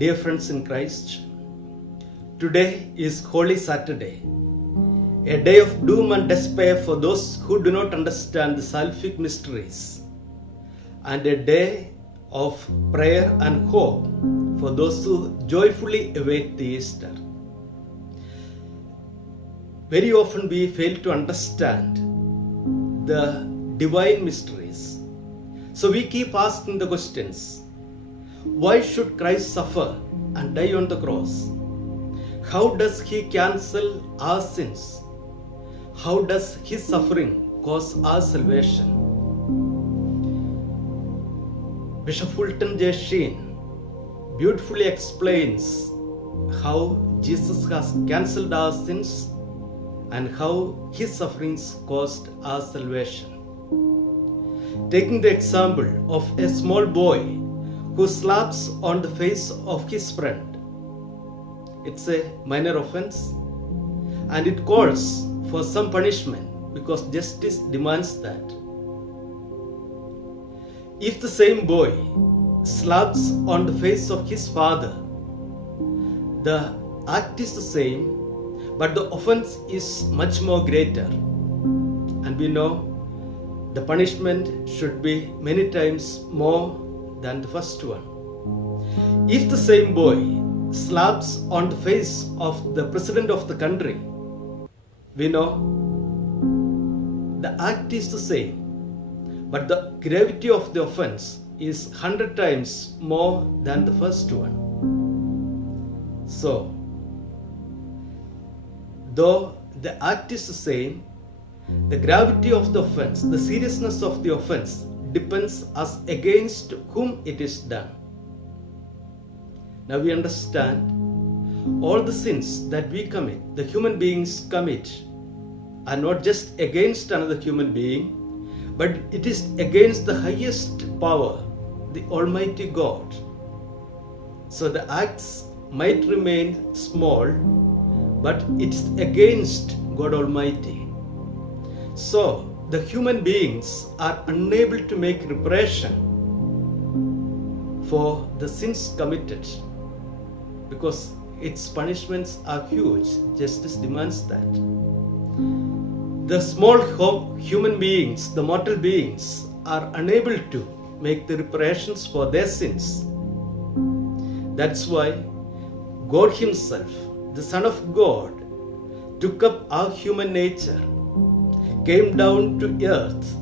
Dear friends in Christ, today is Holy Saturday, a day of doom and despair for those who do not understand the salvific mysteries, and a day of prayer and hope for those who joyfully await the Easter. Very often we fail to understand the divine mysteries. So we keep asking the questions. Why should Christ suffer and die on the cross? How does he cancel our sins? How does his suffering cause our salvation? Bishop Fulton J. Sheen beautifully explains how Jesus has cancelled our sins and how his sufferings caused our salvation. Taking the example of a small boy who slaps on the face of his friend. It's a minor offense and it calls for some punishment because justice demands that. If the same boy slaps on the face of his father, the act is the same, but the offense is much more greater. And we know the punishment should be many times more than the first one. If the same boy slaps on the face of the president of the country, we know the act is the same, but the gravity of the offense is 100 times more than the first one. So, though the act is the same, the gravity of the offense, the seriousness of the offense depends as against whom it is done. Now we understand all the sins that we commit, the human beings commit, are not just against another human being, but it is against the highest power, the Almighty God. So the acts might remain small, but it's against God Almighty. So the human beings are unable to make reparation for the sins committed because its punishments are huge. Justice demands that. The small human beings, the mortal beings, are unable to make the reparations for their sins. That's why God Himself, the Son of God, took up our human nature, came down to earth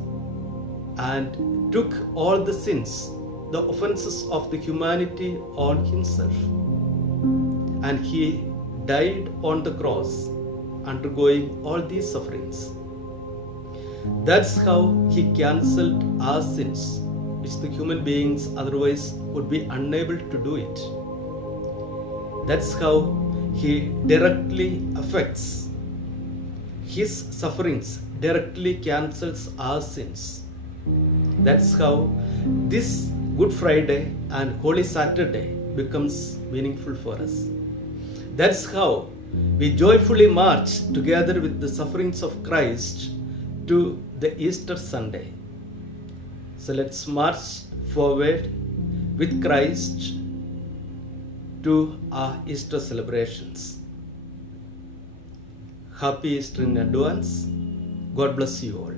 and took all the sins, the offenses of the humanity on Himself. And He died on the cross, undergoing all these sufferings. That's how He cancelled our sins, which the human beings otherwise would be unable to do it. That's how He directly affects. His sufferings directly cancels our sins. That's how this Good Friday and Holy Saturday becomes meaningful for us. That's how we joyfully march together with the sufferings of Christ to the Easter Sunday. So let's march forward with Christ to our Easter celebrations. Happy Easter in advance. God bless you all.